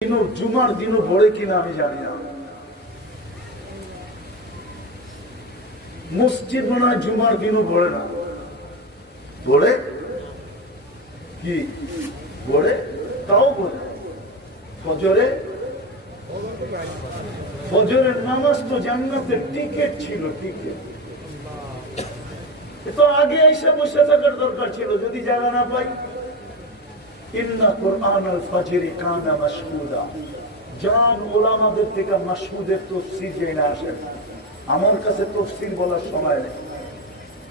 জুমার দিনও পড়ে কিনা আমি জানি না। মসজিদ মনে হয় জুমার দিনও পড়ে না, পড়ে কি পড়ে, তাও বলে ফজরের নামাজ তো জান্নাতের টিকিট ছিল, টিকিট তো আগে এসে বসে থাকার দরকার ছিল যদি জায়গা না পাই। ইন্না কুরআনাল ফাজরি কানা মাশহুদা, জান ওলামাদের থেকে মাশহুদের তাফসীর জেনে আসেন, আমার কাছে তাফসীর বলার সময় নেই।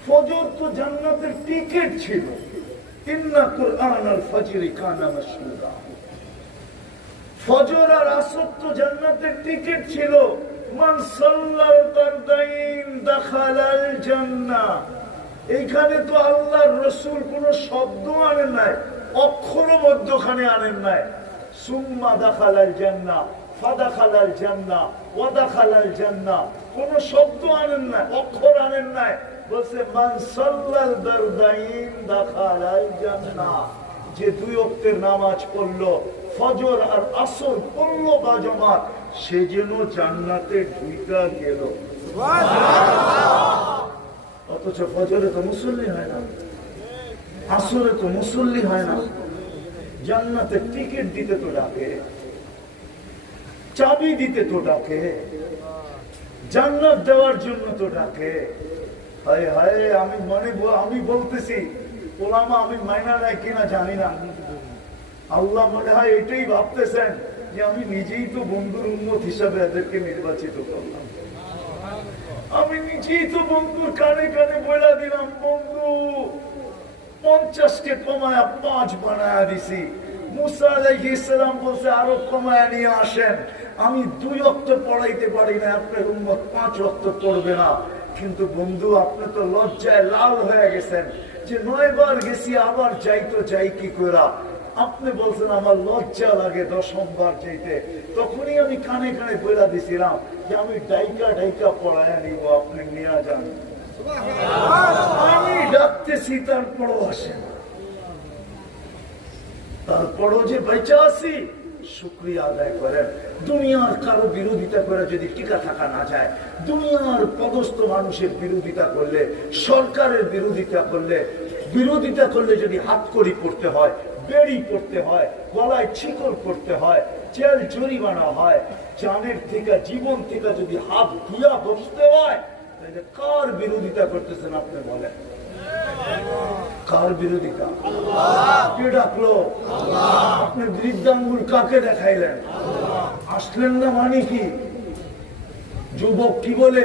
ফজর তো জান্নাতের টিকিট ছিল, ইন্না কুরআনাল ফাজরি কানা মাশহুদা। ফজর আর আসর তো জান্নাতের টিকিট ছিল, মান সাল্লাল বারদাইন দাখালাল জান্নাহ। এইখানে তো আল্লাহর রাসূল কোন শব্দ আনেন নাই, অক্ষর মধ্যখানে আনেন নাই। সুম্মা দাখালাল জান্নাহ, ফাদাখালাল জান্নাহ, ওয়া দাখালাল জান্নাহ, কোন শব্দ আনেন নাই, অক্ষর আনেন নাই। বলছে মান সাল্লাল বারদাইন দাখালাল জান্নাহ, যে দুই ওয়াক্তের নামাজ পড়লো, ফজর আর আসর পড়লো বাজমাত, সে যেন জান্নাতে ঢুইকা গেল। অথচ ফজরে তো মুসল্লি হয় না, আসরে তো মুসল্লি হয় না। জান্নাতের টিকিট দিতে তো ডাকে, চাবি দিতে তো ডাকে, জান্নাত দেওয়ার জন্য তো ডাকে। হায় হায়, আমি বলতেছি ওলামা আমি মাইনা নেয় কিনা জানি না। আল্লাহ মনে হয় এটাই ভাবতেছেন যে আমি নিজেই তো বন্ধুর উম্মত হিসাবে এদেরকে নির্বাচিত করলাম। আমি নিজেই তো বন্ধুর কানে কানে বলে দিলাম, বন্ধু 50-কে কমায়া 5 বানায়া দিছি। মুসা আলাইহিস সালাম বলছে আরো কমায়া নিয়ে আসেন। আমি 2 ওয়াক্ত পড়াইতে পারি না, আপনার উম্মত 5 ওয়াক্ত পড়বে না। কিন্তু বন্ধু আপনি তো লজ্জায় লাল হয়ে গেছেন যে 9 বার গেছি, আবার যাই কি করা। আপনি বলছেন আমার লজ্জা লাগে 10ম বার যাইতে। তখনই আমি কানে কানে বলে দিছিলাম যে আমি ডাইকা পড়ায়া নিব, আপনি নিয়ে যান। আমি ডাকতেছি, তারপরও আসেন। তারপরও যে বেঁচে আছি, শুকরিয়া আদায় করেন। দুনিয়ার কারো বিরোধিতা করে যদি টিকা থাকা না যায়, দুনিয়ার পদস্থ মানুষের বিরোধিতা করলে, সরকারের বিরোধিতা করলে যদি হাতকড়ি পড়তে হয়, বেড়ি পড়তে হয়, গলায় শিকল পড়তে হয়, জেল জরিমানা হয়, জানের থেকে জীবন থেকে যদি হাত ধুয়া বসতে হয়, তাহলে কার বিরোধিতা করতেছেন আপনি বলেন? কার বিরোধিতা? কে ডাকলো? আপনি বৃদ্ধাঙ্গুল কাকে দেখাইলেন? আসলেন না মানে কি? যুবক কি বলে?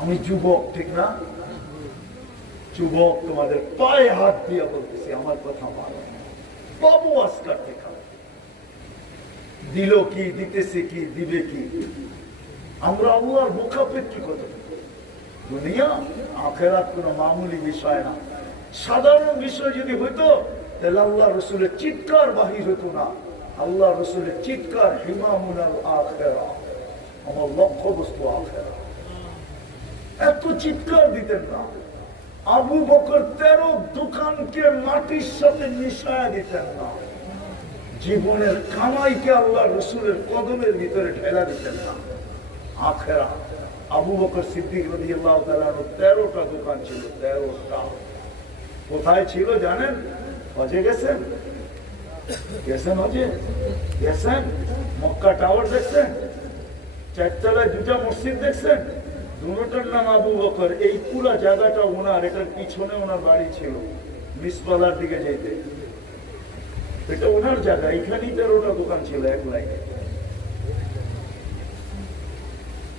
আমি যুবক, ঠিক না? যুবক তোমাদের পায়ে হাত দিয়ে বলতেছি, আমার কথা মানো। বাবু আজকার দেখা দিল কি, দিতেছে কি, দিবে কি? আমরা আল্লাহর মুখাপেক্ষী কত। দুনিয়া আখেরাত কোন মামুলি বিষয় না। সাধারণ বিষয় যদি হইতো তাহলে আল্লাহ রসুলের চিৎকার বাহির হতো না। আল্লাহ রসুলের চিৎকার হিমামুনাল আখিরা, আমার লক্ষ্য বস্তু আখিরা। এত চিৎকার দিতেন না। আবু বকর 13 দোকানকে মাটির সাথে মিশায়া দিতেন না। জীবনের কামাইকে আল্লাহ রসুলের কদমের ভিতরে ঢেলা দিতেন না। আখিরা। আবু বকর সিদ্দিক রাদিয়াল্লাহু তাআলা 13টা দোকান ছিল, 13টা। কোথায় ছিল জানেন? হজে গেছেন? হজে গেছেন? মক্কা টাওয়ার দেখছেন? 4 তলায় 2টা মসজিদ দেখছেন? দুটোটার নাম আবু বকর। এই পুরা জায়গাটা ওনার, এটার পিছনে ওনার বাড়ি ছিল, মিসবালার দিকে যেতে। এটা ওনার জায়গা। এখানেই 13টা দোকান ছিল এক লাইনে।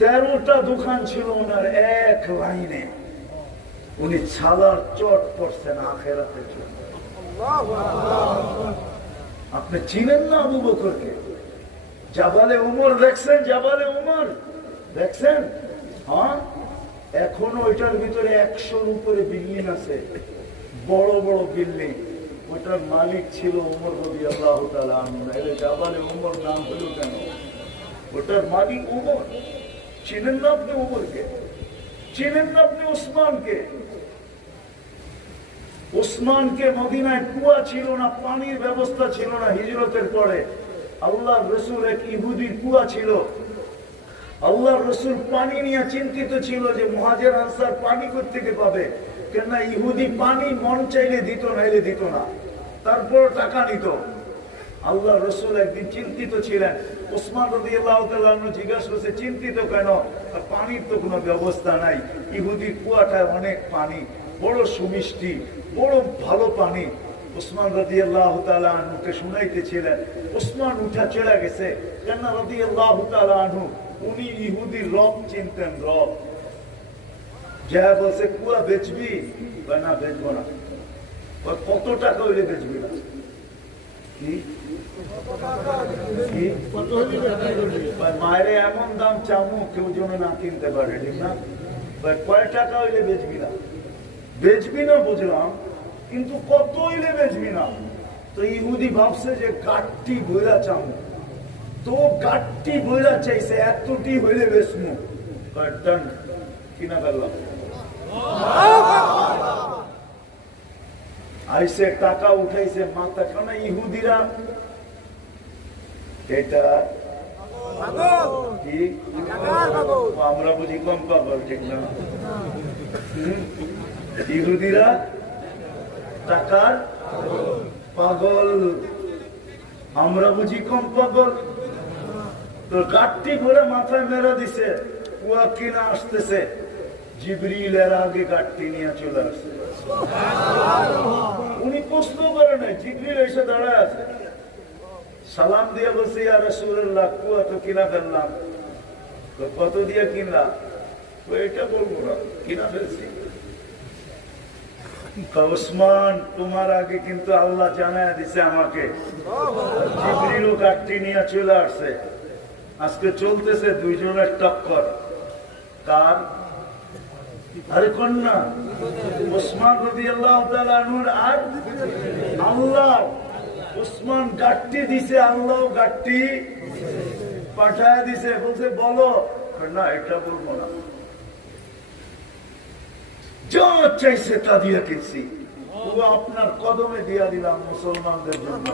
13টা দোকান ছিল ওনার এক লাইনে। উনি ছালার চট পড়ছেন আখেরাতের জন্য। আপনি চিনেন না আবু বকরকে? জাবালে উমর দেখছেন? জাবালে উমর দেখছেন? হ্যাঁ, এখনো ওইটার ভিতরে 100-র উপরে বিল্ডিং আছে, বড় বড় বিল্ডিং। ওটার মালিক ছিল উমর রাদিয়াল্লাহু তাআলা আনহু। এর জাবালে উমর নাম হলো কেন? ওটার মালিক উমর। চিনেন না আপনি উমরকে? চিনেন না আপনি উসমানকে? ওসমানকে মদিনায় কুয়া ছিল না, পানির ব্যবস্থা ছিল না। হিজরতের পরে আল্লাহর রসুল এক ইহুদির কুয়া ছিল। আল্লাহর রসুল পানি নিয়ে চিন্তিত ছিল যে মুহাজির আনসার পানি কোত্থেকে পাবে, কেননা ইহুদি পানি মন চাইলে দিত, নাইলে দিত না, তারপর টাকা নিত। আল্লাহ রসুল একদিন চিন্তিত ছিলেন। ওসমান রাদিয়াল্লাহু তাআলা আনহু জিজ্ঞাসা করছে, চিন্তিত কেন? পানির তো কোনো ব্যবস্থা নাই, ইহুদির কুয়াটায় অনেক পানি, বড় সুমিষ্টি, বড় ভালো পানি। ওসমান রাদিয়াল্লাহু তাআলা আনহুকে শুনাইতেছিলেন। ওসমান উঠা চলে গেছে, কেননা রাদিয়াল্লাহু তাআলা আনহু উনি ইহুদির রব চিনতেন, রব। যা বলছে কুয়া বেচবি? না, বেচবো না। কত টাকা হইলে বেচবি না? মায়ের এমন দাম চামু কেউ যেন না কিনতে পারে, ঠিক না? কয় টাকা হইলে বেচবি না? বেচবি না বুঝলাম, কিন্তু কত হইলে বেচবি না? তো ইহুদি ভাবছে যে গাঠটি বইরা চামু, তো গাঠটি বইরা চাইছে এতটি হইলে বেচমু। কিনা ফেললাম, আইসে টাকা উঠাইছে মাথা খানা। ইহুদিরা এটা কি আমরা বুঝি কম পাবো, ঠিক না? ইহুদিরা টাকার পাগল, আমরা বুঝি কম পাগল। তো গাঠটি করে মাথায় মেরা দিছে, কুয়া কিনা আসতেছে। জিবরিল এর আগে গাঠটি নিয়ে চলে আসছে। উনি প্রশ্ন করে নাই, জিবরিল এসে দাঁড়ায় আছে, সালাম দিয়ে বলছে, ইয়া রাসূলুল্লাহ, কুয়া তো কিনা ফেললাম। কত দিয়ে কিনলাম? এটা বলবো না, কিনা ফেলছি। ওসমান, তোমার আগে কিন্তু আল্লাহ জানায় দিছে আমাকে। জিবরিলও গাঠটি নিয়ে চলে আসছে। আজকে চলতেছে দুইজনের টক্কর। কার? আরে কন্যা ওসমান রাদিয়াল্লাহু তাআলা আনহুর আর আল্লাহ। ওসমান গাঠটি দিছে, আল্লাহ গাঠটি পাঠায় দিছে। বলছে বলো। না, এটা বলবো না, যা চাইছে তা দিয়ে কিনছি। আপনার কদমে দিয়া দিলাম মুসলমানদের জন্য।